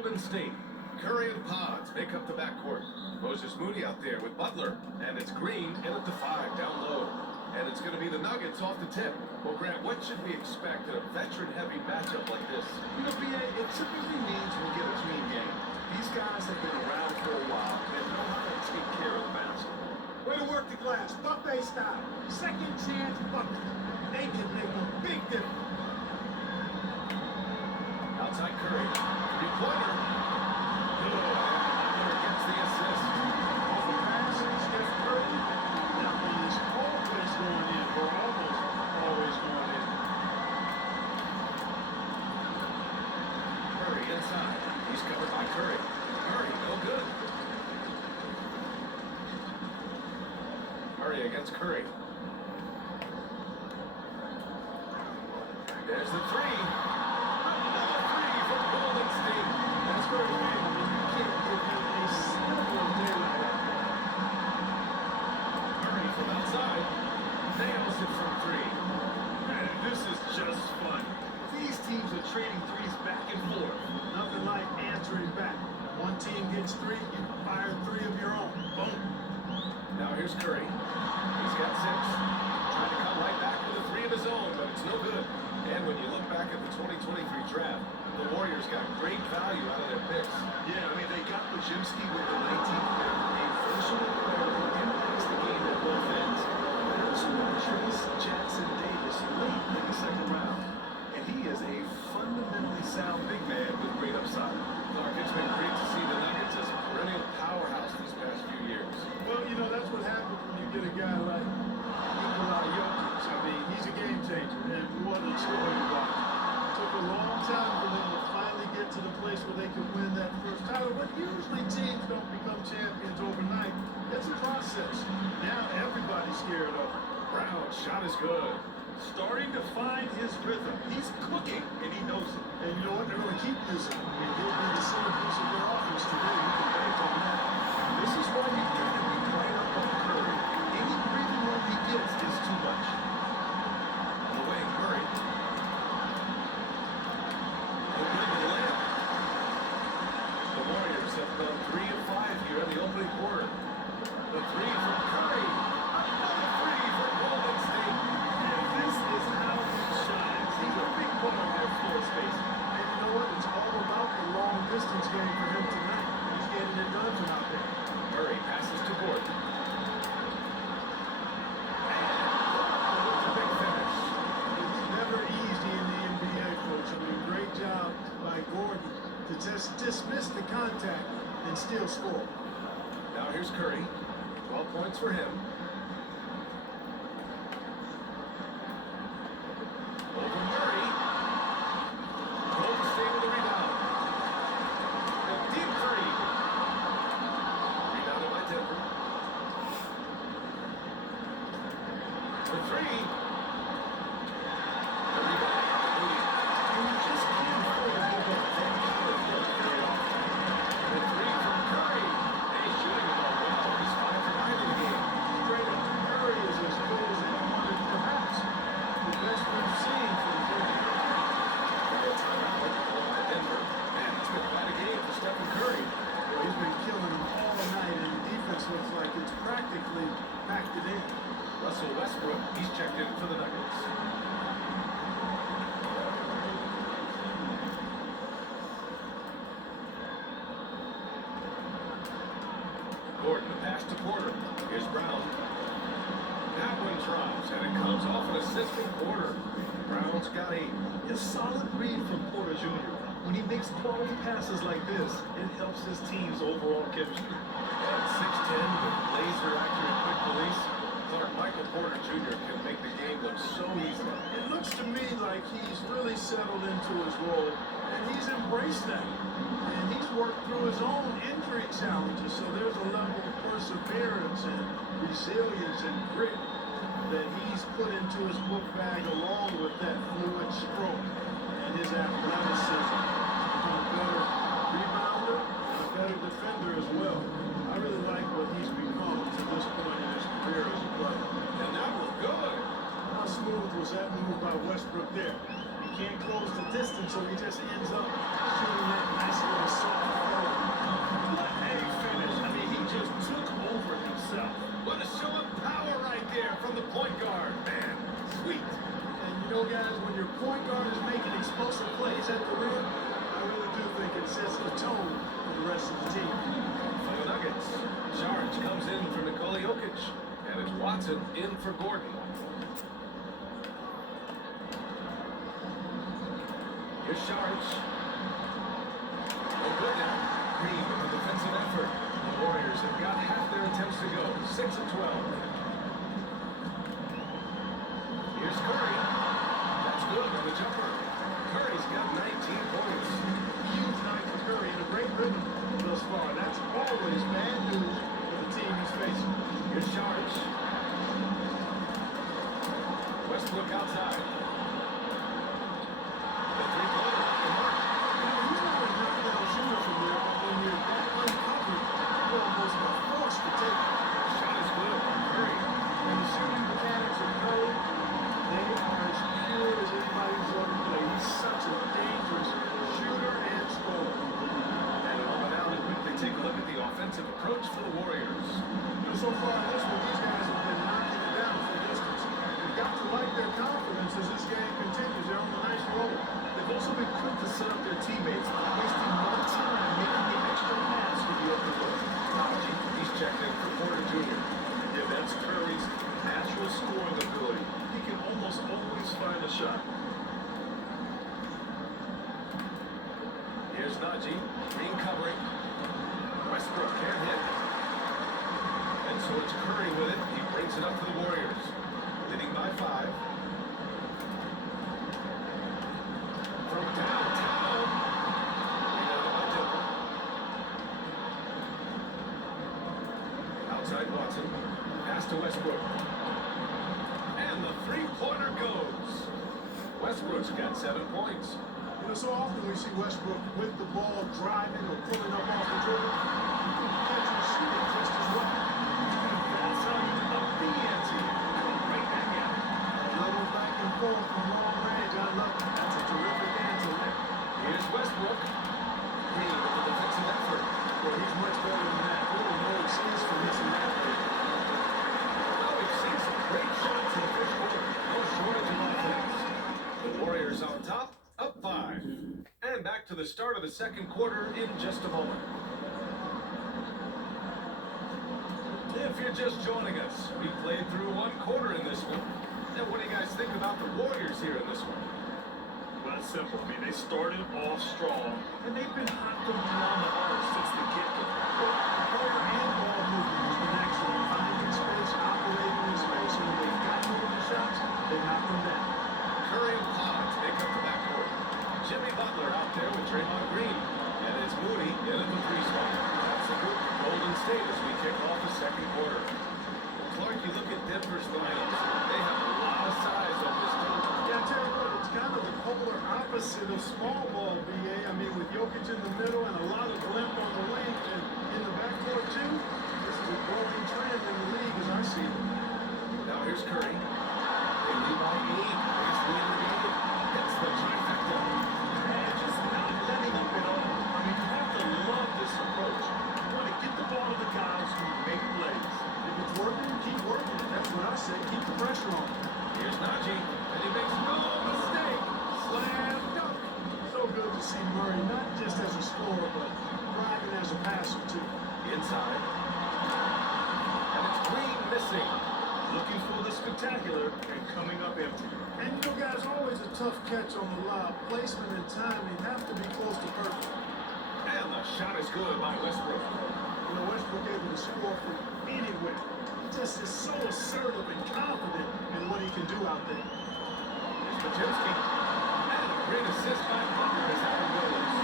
Golden State. Curry and Pods make up the backcourt. Moses Moody out there with Butler. And it's Green in at the 5 down low. And it's going to be the Nuggets off the tip. Well, Grant, what should we expect in a veteran-heavy matchup like this? You know, BA, it typically means we get a clean game. These guys have been around for a while and know how to take care of the basketball. Way to work the glass, buffet style. Second chance bucket. They can make a big difference. Outside Curry. Three-pointer. Good. Butler gets the assist. Off the pass, Steph Curry. That one is always going in, or almost always going in. Curry inside. He's covered by Curry. Curry, no good. Curry against Curry. There's the three. Another three from Golden State. That's where it's made. You can't give him a sliver of daylight out there. Curry from outside. Nails it from three. Man, this is just fun. These teams are trading threes back and forth. Nothing like answering back. One team gets three, you fire three of your own. Boom. Now here's Curry. He's got 6. Trying to come right back with a 3 of his own, but it's no good. And when you look back at the 2023 draft, the Warriors got great value out of their picks. Yeah, I mean, they got Jokić with the 19th pick, a versatile player who impacts the game at both ends. They also got Trace Jackson Davis late in the second round. And he is a fundamentally sound big man with great upside. Clark, it's been great to see the Nuggets as a perennial powerhouse these past few years. Well, you know, that's what happens when you get a guy like Jokić. I mean, he's a game changer, and what a story to watch. It took a long time for them to finally get to the place where they could win that first title, but usually teams don't become champions overnight. It's a process. Now everybody's scared of him. Brown's shot is good. Starting to find his rhythm. He's cooking, and he knows it. And you know what? They're going to keep using him. I mean, he'll be the centerpiece of their offense today. You can bank on that. This is why you got to be right up on Curry. Any breathing room he gets is too much. On the way, Curry. Opening the layup. The Warriors have gone 3 of 5 here in the opening quarter. The 3 from Curry. Another 3 for Golden State. And this is how he shines. He's a big part of their floor space. And you know what? It's all about the long distance game for him tonight. He's getting it done from out there. Curry passes to Gordon. And a big finish. It's never easy in the NBA, folks. I mean, great job by Gordon to just dismiss the contact and still score. Now here's Curry. 12 points for him. Over Murray. Golden State with the rebound. A deep 3. Rebounded by Denver. For 3. The rebound. And you just can't afford to give up that kind of work very often. The 3 from Curry. He's shooting the ball well. He's 5 for 9 in the game. Straight up, Curry is as good as anyone, and perhaps the best we've seen for the team. A timeout called by Denver. Man, it's been quite a game for Stephen Curry. Well, he's been killing them all night, and the defense looks like it's practically packed it in. Russell Westbrook, he's checked in for the Nuggets. Gordon, the pass to Porter. Here's Brown. That one drops, and it comes off an assist from Porter. Brown's got 8. A solid read from Porter Jr. When he makes quality passes like this, it helps his team's overall chemistry. At 6'10", with laser-accurate quick release, Clark, Michael Porter Jr. can make the game look so easy. It looks to me like he's really settled into his role, and he's embraced that. And he's worked through his own injury challenges, so there's a level of perseverance and resilience and grit that he's put into his book bag along with that fluid stroke and his athleticism. He's become a better rebounder and a better defender as well. I really like what he's become to this point in his career as a player. And that was good. How smooth was that move by Westbrook there? He can't close the distance, so he just ends up shooting that nice little soft Watson in for Gordon. Here's Jokić. Oh, good now. Green with a defensive effort. The Warriors have got half their attempts to go. 6 of 12. Here's Curry. That's good on the jumper. Curry's got 19 points. Huge night for Curry and a great rhythm thus far. That's always bad news for the team he's facing. Here's Jokić. Westbrook outside. The three-pointer. He's not a knockdown shooter from there, but when you're that uncovered, you're almost forced to take it. Shot is good on Curry. And the shooting mechanics of Curry, they are as pure as anybody's ever played. He's such a dangerous shooter and scorer. And over now to quickly take a look at the offensive approach for the Warriors. So far in this one, these guys have been knocking it down from distance. You've got to like their confidence as this game continues. They're on a nice roll. They've also been quick to set up their teammates, wasting no time making the extra pass for the open look. He's checked in for Porter Jr. Yeah, that's Curry's natural scoring ability. He can almost always find a shot. Here's Najee. Green covering. Westbrook can't hit. And so it's Curry with it. He brings it up to the Warriors. Leading by 5. From downtown. Rebounded by Denver. Outside Watson. Pass to Westbrook. And the three-pointer goes. Westbrook's got 7 points. You know, so often we see Westbrook with the ball driving or pulling up off the dribble. He can catch and shoot it just as well. That's how you up the ante. Right back out. A little back and forth from long range. I love it. That's a terrific answer there. Here's Westbrook. Green with the defensive effort. Well, he's much better than that. Really no excuse for missing that play. Well, we've seen some great shots in the first quarter. No shortage of offense. The Warriors on top, up 5. And back to the start of the second quarter in just a moment. If you're just joining us, we played through one quarter in this one. Now, what do you guys think about the Warriors here in this one? Well, it's simple. I mean, they started off strong, and they've been hot from beyond the arc since the get-go. Player and ball movement has been excellent. Finding space, operating in space, and when they've gotten over the shots, they knock them down. Curry and Pods make up the backcourt. Jimmy Butler out there with Draymond Green. And it's Moody in at the 3 spot. That's the group for Golden State as we kick off the second quarter. Clark, you look at Denver's lineups. They have a lot of size on this team. Yeah, I tell you what, it's kind of the polar opposite of small ball, BA. I mean, with Jokić in the middle and a lot of length on the wing and in the backcourt, too, this is a growing trend in the league as I see it. Now here's Curry. They lead by 8. He's leading the game. It's the trifecta. And just not letting up at all. I mean, you have to love this approach. You want to get the ball to the guys who make plays. If it's working, keep working. That's what I say. Keep the pressure on. Here's Najee. And he makes no mistake. Slam dunk. So good to see Murray, not just as a scorer, but thriving as a passer, too. Inside. And it's Green missing. Looking for the spectacular and coming up empty. And you know, guys, always a tough catch on the lob. Placement and timing have to be close to perfect. And the shot is good by Westbrook. You know, Westbrook able to score from anywhere. He just is so assertive and confident in what he can do out there. Here's Majewski. And a great assist by Butler as Aaron Williams.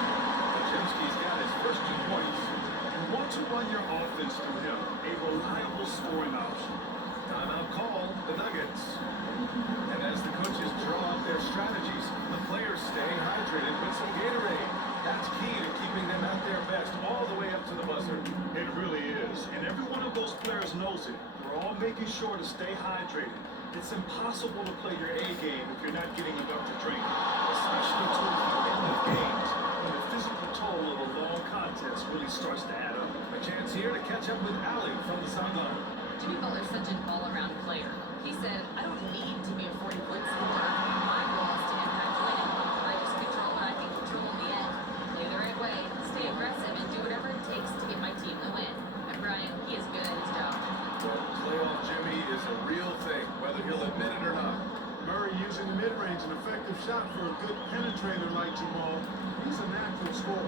Majewski's got his first 2 points. You want to run your offense through him, a reliable scoring option. Timeout call, the Nuggets. And as the coaches draw up their strategies, the players stay hydrated with some Gatorade. That's key to keeping them at their best all the way up to the buzzer. It really is. And every one of those players knows it. We're all making sure to stay hydrated. It's impossible to play your A game if you're not getting enough to drink, especially towards the end of games when the physical toll of a long contest really starts to add up. A chance here to catch up with Allie from the sideline. Jimmy Butler's such an all-around player. He said, I don't need to be a 40-point scorer. My goal is to impact winning. I just control what I can control in the end. Play the right way, stay aggressive, and do whatever it takes to get my team the win. And Brian, he is good at his job. Well, playoff Jimmy is a effective shot for a good penetrator like Jamal. He's a natural scorer.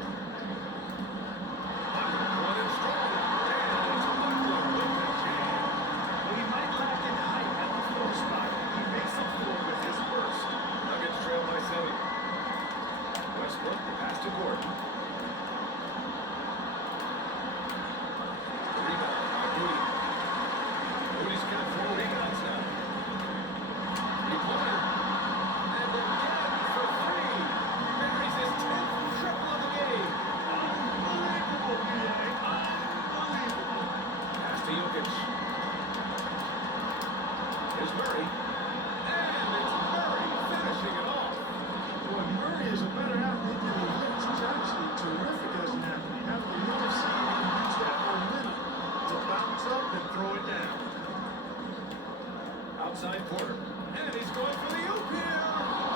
One and strong. And it's Butler with the jam. Well, he might lack in height at the 4 spot. He makes up for it with his burst. Nuggets trail by 7. Westbrook, the pass to Gordon. The rebound by Moody. Moody's got 4 rebounds now. Three-pointer. And again for 3. Buries his 10th triple of the game. Unbelievable, B.A. Unbelievable. Pass to Jokić. Here's Murray. And it's Murray finishing it off. Boy, Murray is a better athlete than he looks. He's actually terrific as an athlete. Have to love seeing him use that momentum to bounce up and throw it down. Outside Porter. And he's going for the oop here.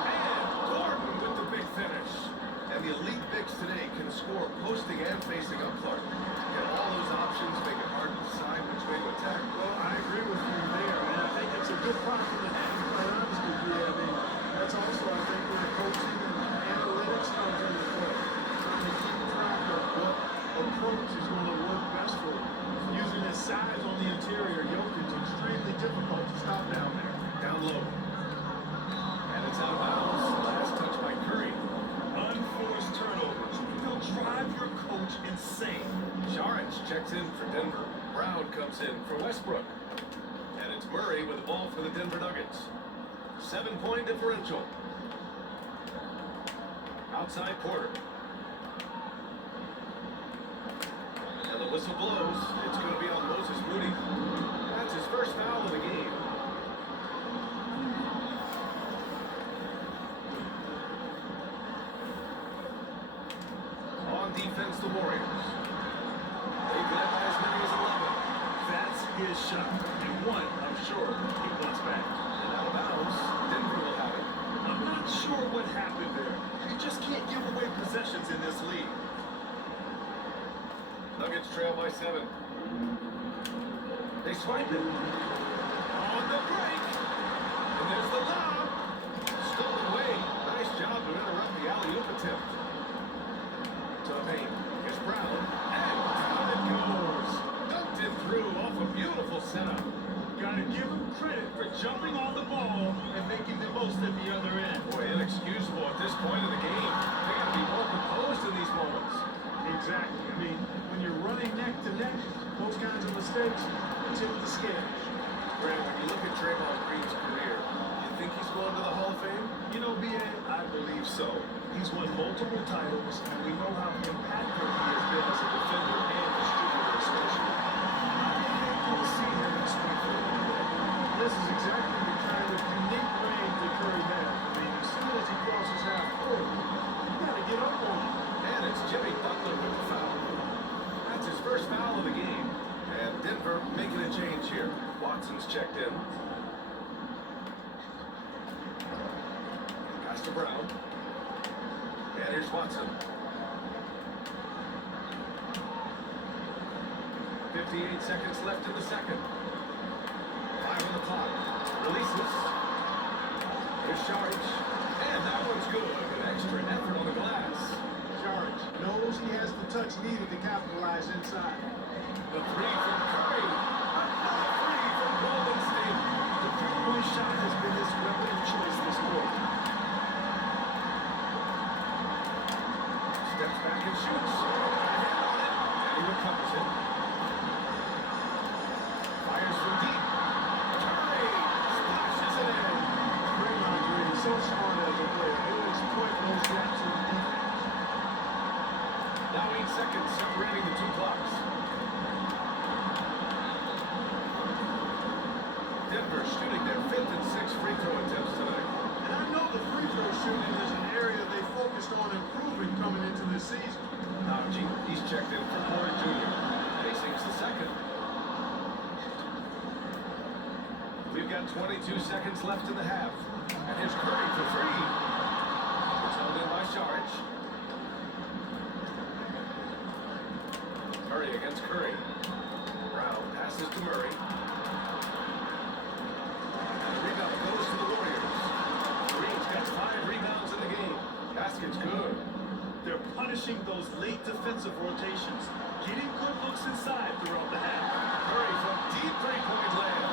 And Gordon with the big finish. And the elite bigs today can score posting and facing up Clark. And all those options make it hard to decide which way to attack. Well, I agree with you there, and I think it's a good compliment, to be quite honest with you. I mean, that's also, I think, where coaching and analytics comes into play. Trying to keep track of what approach is going to work best for him. Using his size on the interior, Jokić is extremely difficult to stop down there. Down low. And it's out of bounds. Last touch by Curry. Unforced turnovers. They'll drive your coach insane. Jokić checks in for Denver. Brown comes in for Westbrook. And it's Murray with the ball for the Denver Nuggets. 7-point differential. Outside Porter. And the whistle blows. It's going to be on Moses Moody. That's his first foul of the game. On defense, the Warriors. They've led by as many as 11. That's his shot. And one, I'm sure, he wants back. And out of bounds, Denver will have it. I'm not sure what happened there. You just can't give away possessions in this league. Nuggets trail by 7. They swipe it. On the break. And there's the lob. Stolen away. Nice job to interrupt the alley-oop attempt. To the paint. Here's Brown. And down it goes. Dunked it through off a beautiful setup. Gotta give him credit for jumping on the ball and making the most at the other end. Boy, inexcusable at this point of the game. They gotta be more composed in these moments. Exactly. I mean, when you're running neck to neck, those kinds of mistakes tip the scales. Grant, when you look at Draymond Green's career, you think he's going to the Hall of Fame? You know, B.A., I believe so. He's won multiple titles, and we know how impactful he has been as a defender and distributor, especially. I think we'll see him in Springfield one day. This is exactly the kind of unique range that Curry has. I mean, as soon as he crosses half court, you got to get up on him. And it's Jimmy Butler with the foul. That's his first foul of the game. And Denver making a change here. Watson's checked in. Pass to Brown. And here's Watson. 58 seconds left in the second. 5 on the clock. Releases. Here's Jokić. And that one's good. An extra effort on the glass. Jokić knows he has the touch needed to capitalize inside. The 3 from Curry. Another 3 from Golden State. The three-point shot has been his weapon of choice this quarter. Steps back and shoots. And he recovers it. Fires from deep. Curry splashes it in. Draymond Green is so smart as a player. He'll exploit those gaps in defense. Now 8 seconds separating the two clocks. Denver shooting their 5th and 6th free throw attempts tonight. And I know the free throw shooting is an area they focused on improving coming into this season. Jokić, he's checked in for Porter Jr. And he sinks the second. We've got 22 seconds left in the half. And here's Curry for 3. It's held in by Jokić. Curry against Curry. Brown passes to Murray. And the rebound goes to the Warriors. Green's got 5 those late defensive rotations, getting good looks inside throughout the half. Curry from deep three-point land.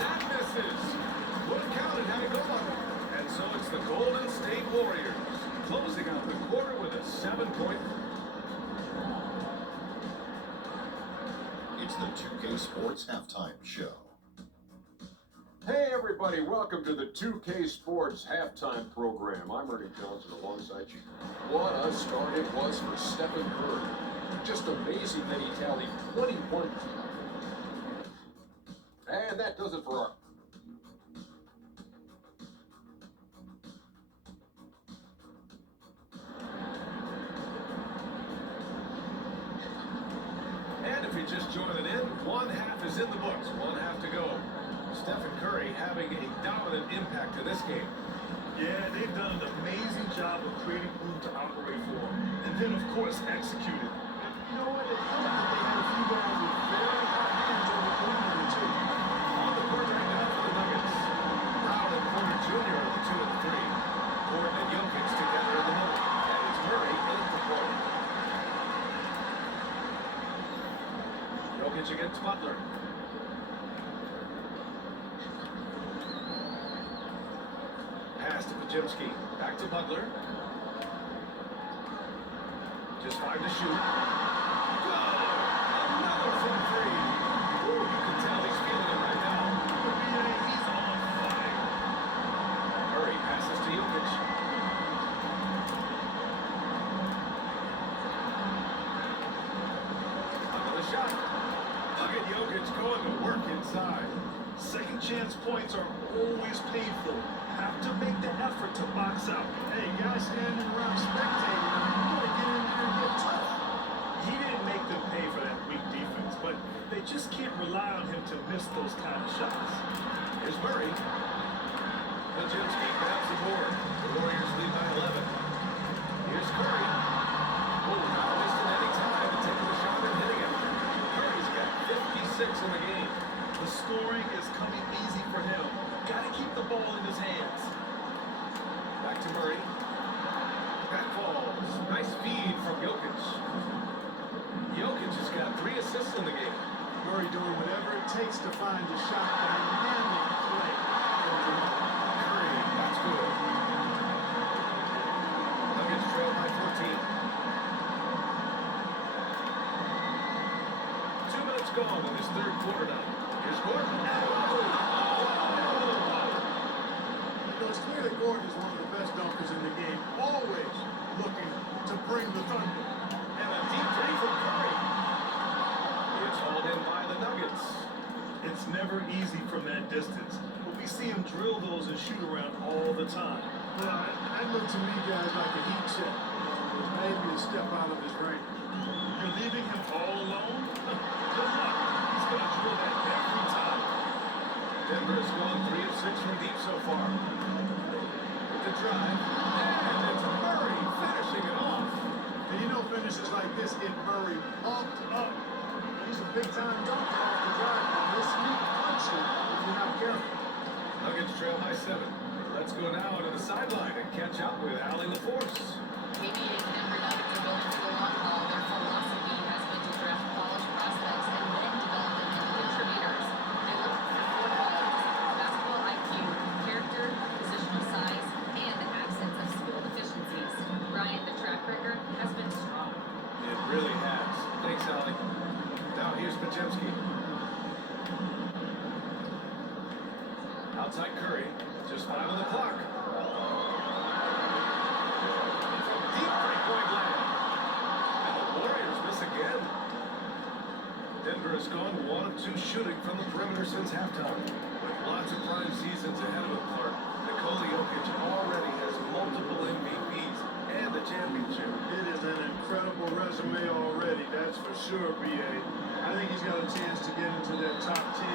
That misses. Would have counted had it gone. And so it's the Golden State Warriors closing out the quarter with a 7-point. It's the 2K Sports Halftime Show. Hey everybody, welcome to the 2K Sports Halftime Program. I'm Ernie Johnson alongside you. What a start it was for Stephen Curry. Just amazing that he tallied 21. And that does it for our... And if you're just joining in, one half is in the books, one half to go. Stephen Curry having a dominant impact in this game. Yeah, they've done an amazing job of creating room to operate for him. And then, of course, execute it. You know what? It felt like they had a few guys with very hot hands on the perimeter, too. On the court right now for the Nuggets. Brown and Porter Jr. are the 2 and 3. Gordon and Jokić together in the middle. And it's Murray in at the point. Jokić against Butler. Pass to Pajemski. Back to Butler. Just 5 to shoot. Go! Another from 3. Ooh, you can tell he's feeling it right now. He's on fire. Murray passes to Jokić. Another shot. Look at Jokić going to work inside. Second chance points are always painful. Have to make the effort to box out. Hey, guys standing around spectating, you want to get in there and get tough. He didn't make them pay for that weak defense, but they just can't rely on him to miss those kind of shots. Here's Murray. Pajemski grabs the board. The Warriors lead by 11. Here's Curry. Oh, not wasting any time and taking the shot and hitting it. Curry's got 56 in the game. The scoring is coming easy for him. Got to keep the ball in his hands. Back to Murray. Back falls. Nice feed from Jokić. Jokić has got 3 assists in the game. Murray doing whatever it takes to find a shot. Dynamic play. Curry, that's good. Nuggets trail by 14. 2 minutes gone in this third quarter now. Here's Gordon. It's clear that Gordon is one of the best dunkers in the game, always looking to bring the thunder. And a deep three from Curry. It's hauled in by the Nuggets. It's never easy from that distance, but we see him drill those and shoot around all the time. Well, that looked to me, guys, like a heat check. It was maybe a step out of his range. You're leaving him all alone? Good luck. He's going to drill that every time. Denver has gone 3 of 6 from deep so far. With the drive, and it's Murray finishing it off. And you know finishes like this get Murray pumped up. He's a big-time dunker off the drive. Now, this sneak punch it if you're not careful. Nuggets trail by 7. Let's go now to the sideline and catch up with Allie LaForce. Maybe Denver Nuggets are building for the long haul. Their philosophy has been to draft college prospects and then develop them into contributors. They look for 4 qualities: basketball IQ, character, positional size, and the absence of skill deficiencies. Ryan, the track record has been strong. It really has. Thanks, Allie. Now here's Pajemski. Outside Curry. Just 5 on the clock. From deep three-point land. And the Warriors miss again. Denver has gone 1 of 2 shooting from the perimeter since halftime. With lots of prime seasons ahead of him, Clark, Nikola Jokić already has multiple MVPs and the championship. It is an incredible resume already, that's for sure, B.A. I think he's got a chance to get into that top 10,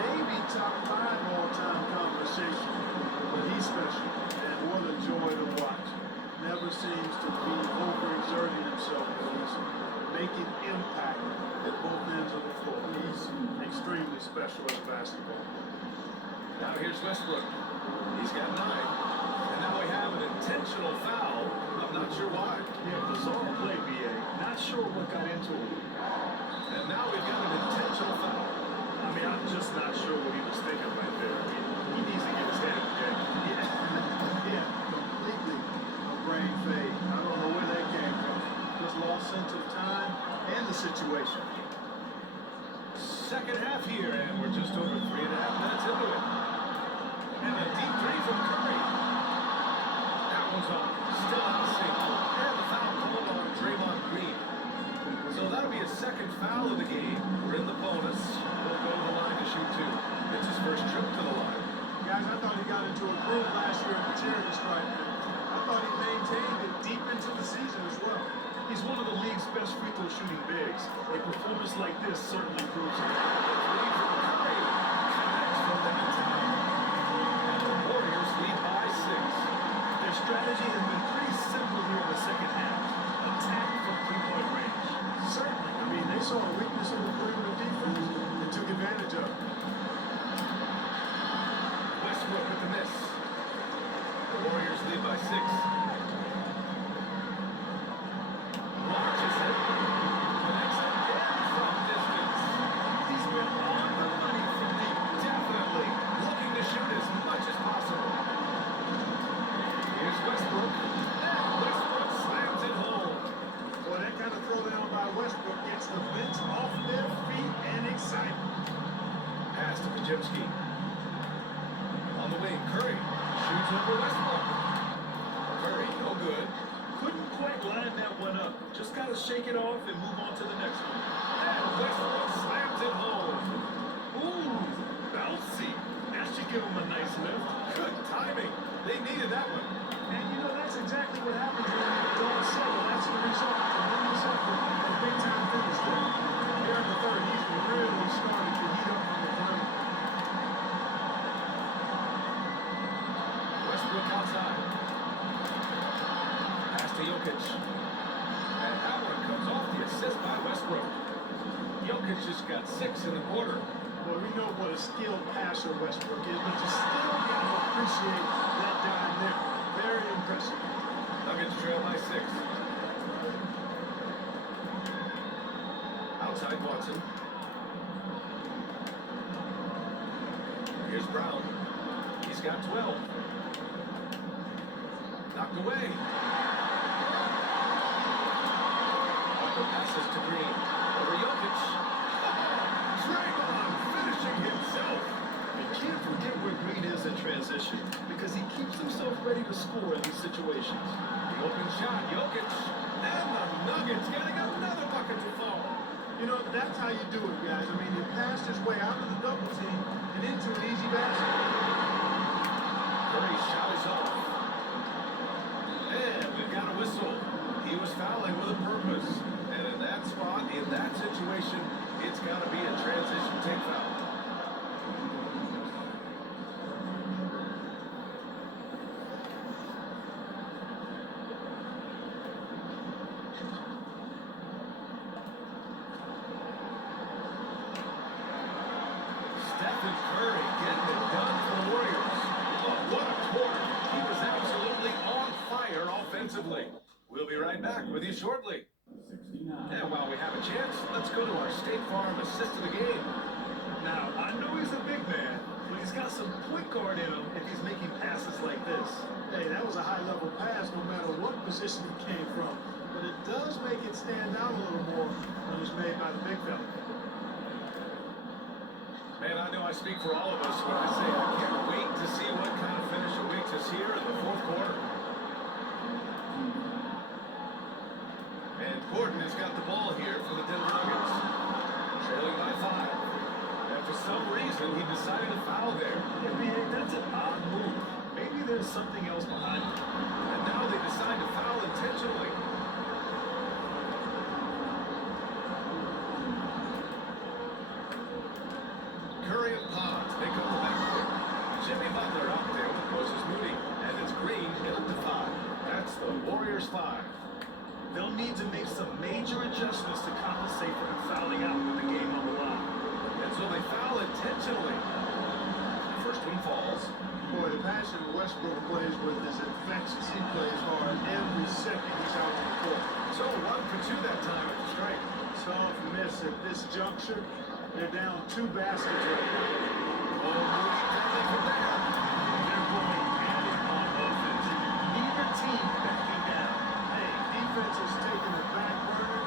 maybe top 5 all-time conversation. But he's special, and what a joy to watch. Never seems to be overexerting himself, but he's making impact at both ends of the floor. He's extremely special at basketball. Now here's Westbrook. He's got 9. And now we have an intentional foul. I'm not sure why. Yeah, bizarre play, B.A. Not sure what got into him. And now we've got an intentional foul. I mean, I'm just not sure what he was thinking right there. I mean, he needs to get his head together. Yeah, completely a brain fade. I don't know where that came from. Just lost sense of time and the situation. Second half here, and we're just over 3.5 minutes into it. And a deep three from Curry. That one's off. Still out of sync. And the foul called on Draymond Green. So that'll be a second foul of the game. We're in the bonus. We'll go to the line to shoot two. It's his first trip to the line. Guys, I thought he got into a groove last year at the charity stripe. I thought he maintained it deep into the season as well. He's one of the league's best free throw shooting bigs. A performance like this certainly proves it. Three from Curry. Connects from downtown. And the Warriors lead by 6. Their strategy has been pretty simple here in the second half. Attack from three-point range. Certainly. I mean, they saw a weakness in the perimeter defense and took advantage of it. Westbrook with the miss. The Warriors lead by 6. Watches it. Connects again from distance. He's been on the money from deep. Definitely looking to shoot as much as possible. Here's Westbrook. And Westbrook slams it home. Boy, that kind of throwdown by Westbrook gets the bench off their feet and excited. Pass to Pajemski. On the wing, Curry shoots over Westbrook. Curry, no good. Couldn't quite line that one up. Just got to shake it off and move on to the next one. And Westbrook slams it home. Ooh, bouncy. That should give him a nice lift. Good timing. They needed that one. And you know, that's exactly what happens when you don't settle. That's the result. Tremendous effort and big time finish there. Here in the third, he's really starting to heat up from the perimeter. Westbrook outside. Pass to Jokić. And that one comes off the assist by Westbrook. Jokić just got 6 in the quarter. Well, we know what a skilled passer Westbrook is, but you still got to appreciate that dime there. Very impressive. Nuggets trail by 6. Outside Watson. Here's Brown. He's got 12. Knocked away. Upper passes to Green. Over Jokić. Draymond finishing himself. You can't forget where Green is in transition because he keeps himself ready to score in these situations. The open shot, Jokić. And the Nuggets getting another bucket to fall. You know, that's how you do it, guys. I mean, you pass his way out of the double team and into an easy basket. Curry's shot is off. And we've got a whistle. He was fouling with a purpose. And in that spot, in that situation, it's got to be a transition take foul. Stephen Curry getting it done for the Warriors. Oh, what a quarter. He was absolutely on fire offensively. We'll be right back with you shortly. And while we have a chance, let's go to our State Farm assist of the game. Now, I know he's a big man, but he's got some point guard in him if he's making passes like this. Hey, that was a high-level pass no matter what position it came from. But it does make it stand out a little more when it's made by the big fella. Man, I know I speak for all of us when I say I can't wait to see what kind of finish awaits us here in the fourth quarter. And Gordon has got the ball here for the Denver Nuggets. Trailing by 5. And for some reason, he decided to foul there. NBA, that's an odd move. Maybe there's something else behind it. And now they decide to foul intentionally. Curry and Potts make up the backcourt. Jimmy Butler out there with Moses Moody. And it's Green in up to 5. That's the Warriors 5. They'll need to make some major adjustments to compensate for him fouling out with the game on the line. And so they foul intentionally. First one falls. Boy, the passion Westbrook plays with is infectious. He plays hard every second he's out on the court. So 1 for 2 that time at the strike. Soft miss at this juncture. They're down 2 baskets right now. Oh, Moody deadly from there. They're going at it on offense. Neither team backing down. Hey, defense is taking a back burner.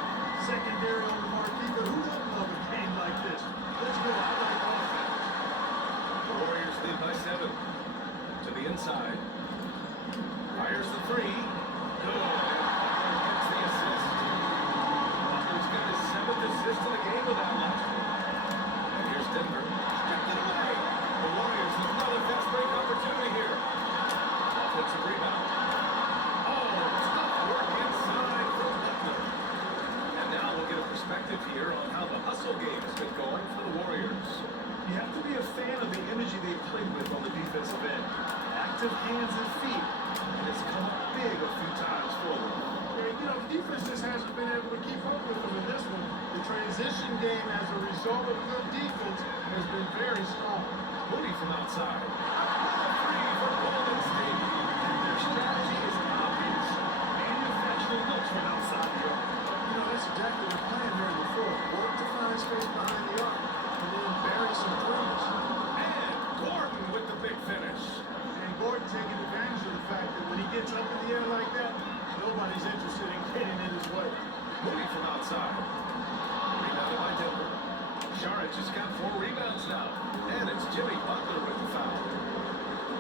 Secondary on the marquee, but who doesn't love a game like this? Let's go. I like offense. The Warriors lead by 7. To the inside. Fires the 3. Good. And Butler gets the assist. Butler's got his 7th assist of the game with that last one. And here's Denver. Stripped it away. The Warriors with another fast break opportunity here. Offensive rebound. Oh, tough work inside from Butler. And now we'll get a perspective here on how the hustle game has been going for the Warriors. You have to be a fan of the energy they play with on the defensive end. Active hands and feet, and it's come up big a few times for them. Yeah, you know, the defense just hasn't been able to keep up with them in this one. The transition game as a result of good defense has been very strong. Moody from outside. Another 3 for Golden State. Their strategy is obvious. Manufacturing looks from outside the arc. You know, that's exactly the plan here in the fourth. Work to find space behind the arc and then bury some threes. And Gordon with the big finish. And Gordon taking advantage of the fact that when he gets up in the air like that, nobody's interested in getting in his way. Moody from outside. Rebounded by Denver. Jokić just got 4 rebounds now. And it's Jimmy Butler with the foul.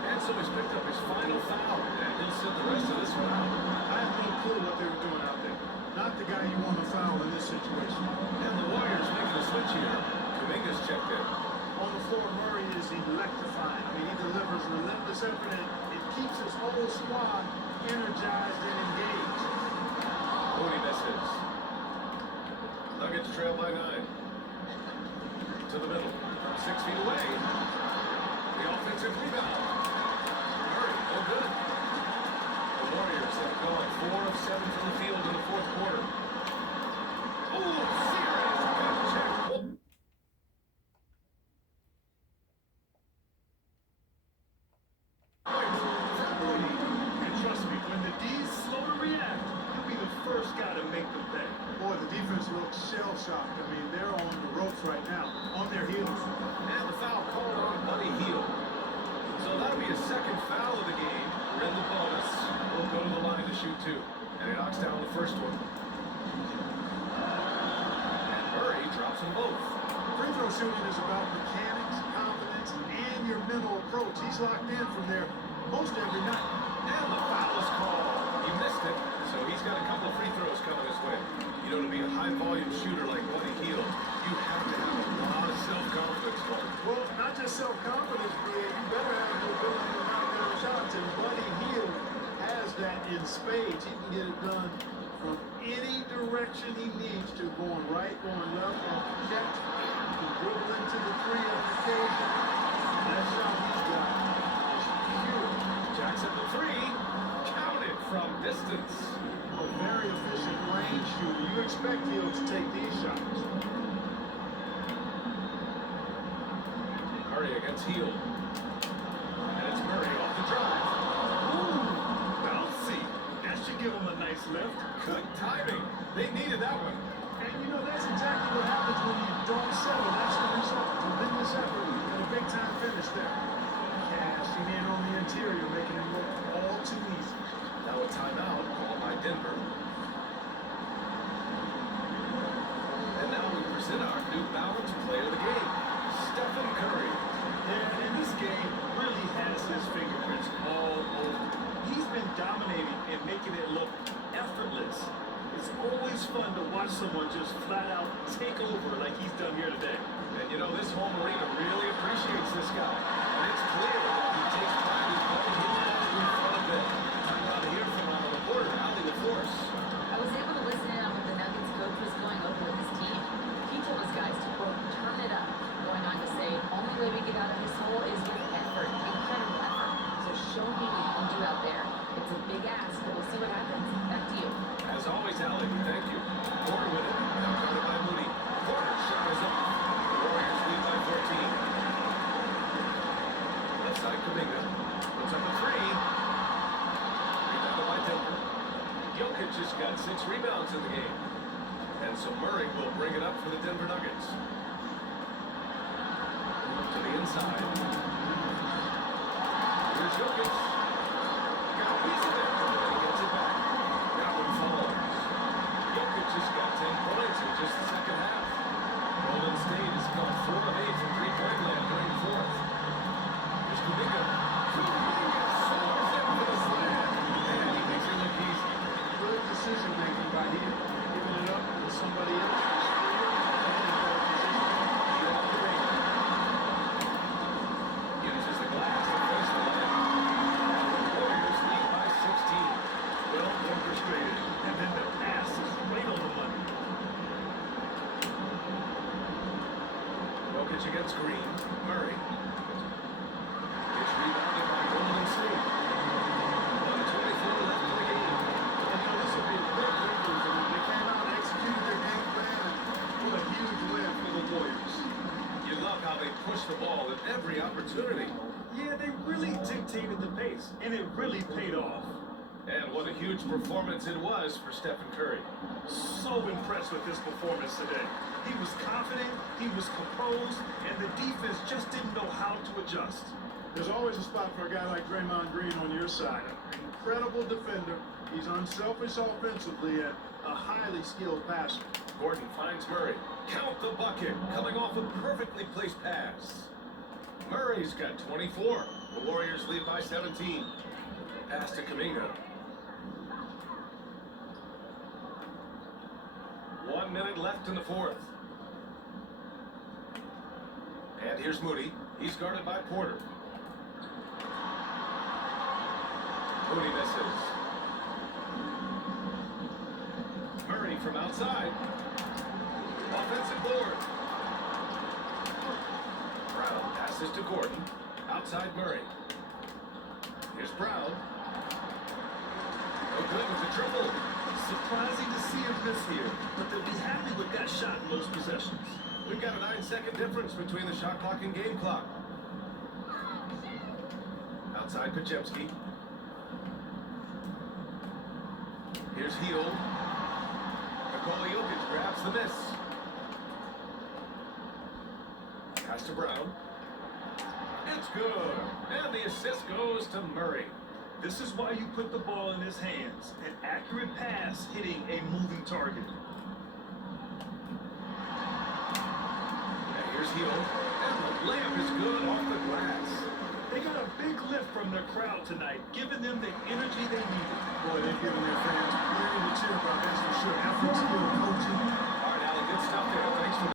And so he's picked up his final foul. And he'll sit the rest of this one out. I have no clue what they were doing out there. Not the guy you want to foul in this situation. And the Warriors making a switch here. Kuminga's checked in. On the floor, Murray is electrifying. I mean, he delivers relentless effort and it keeps his whole squad energized and engaged. Moody misses. Nuggets trail by 9. To the middle. From 6 feet away. The offensive rebound. Murray, no good. The Warriors have gone 4 of 7 from the field in the fourth quarter. Oh, serious gut check. And trust me, when the D's slow to react, he'll be the first guy to make the play. Boy, the defense looks shell-shocked. I mean, they're on the ropes right now, on their heels. And the foul called on Buddy Hield. So that'll be his 2nd foul of the game. We're in the bonus. We'll go to the line to shoot 2. And he knocks down the first one. And Murray drops them both. Free throw shooting is about mechanics, confidence, and your mental approach. He's locked in from there most every night. And the foul is called. He missed it, so he's got a couple of free throws coming his way. You know, to be a high-volume shooter like Buddy Hield, you have to have a lot of self-confidence, Clark. Well, not just self-confidence, but you better have the ability to knock down shots. And Buddy Hield has that in spades. He can get it done from any direction he needs to, going right, going left, off the catch. He can dribble into the 3 on occasion. That shot he's got is pure. Jackson the 3. Counted from distance. A very efficient range shooter. You expect Hield to take these shots. Murray against Hield. And it's Murray off the drive. Ooh, bouncy. That should give him a nice lift. Good timing. They needed that one. And you know, that's exactly what happens when you don't settle. That's the result. Tremendous effort and a big-time finish there. Cashing in on the interior, making it look all too easy. Now a timeout called by Denver. And now we present our New Balance player of the game, Stephen Curry. Yeah, and this game really has his fingerprints all over. He's been dominating and making it look effortless. It's always fun to watch someone just flat out take over like he's done here today. And you know, this home arena really appreciates this guy. And it's clear he takes pride in putting his ball in front of it. Time out to hear from our reporter, Ali LaForce. I was able to listen in on what the Nuggets coach was going over with his team. He told his guys to, quote, turn it up, going on to say, only way we get out of this hole is with effort, incredible effort. So show me what you can do out there. It's a big ask, but we'll see what happens. Back to you. As always, Ali, thank you. Porter with it. Now counted by Moody. Porter shot is up. The Warriors lead by 14. Left side 6 rebounds in the game. And so Murray will bring it up for the Denver Nuggets. To the inside. Here's Jokić. Got a piece of it. And he gets it back. That one falls. Jokić just got 10 points in just the second half. Golden State has gone 4 of 8 from three-point land during the fourth. Here's Kuminga. Kuminga soars in for the slam. And he makes it look easy. Good decision making by him, giving it up to somebody else. Uses the glass to face the line. Warriors lead by 16. Well orchestrated, and then the pass is right on the money. Jokić against Green. Murray. It's rebounded by Golden State. 1:24 left in the game. And you know, this will be a big victory for them. They came out and executed their game plan, and what a huge win for the Warriors. You love how they push the ball at every opportunity. Yeah, they really dictated the pace, and it really paid off. And what a huge performance it was for Stephen Curry. So impressed with his performance today. He was confident, he was composed, and the defense just didn't know how to adjust. There's always a spot for a guy like Draymond Green on your side. An incredible defender. He's unselfish offensively and a highly skilled passer. Gordon finds Murray. Count the bucket. Coming off a perfectly placed pass. Murray's got 24. The Warriors lead by 17. Pass to Kuminga. 1 minute left in the fourth. And here's Moody. He's guarded by Porter. Moody misses. Murray from outside. Offensive board. Brown passes to Gordon. Outside Murray. Here's Brown. No good with the triple. Surprising to see him miss here, but they'll be happy with that shot in those possessions. We've got a 9-second difference between the shot clock and game clock. Outside Podziemski. Here's Heel. Nikola Jokić grabs the miss. Pass to Brown. It's good. And the assist goes to Murray. This is why you put the ball in his hands. An accurate pass hitting a moving target. And here's Heel. And the layup is good off the glass. They got a big lift from their crowd tonight, giving them the energy they needed. Boy, they're giving their fans plenty to cheer about. That's for sure. Effort, skill, coaching. All right, Allen, good stuff there. Thanks for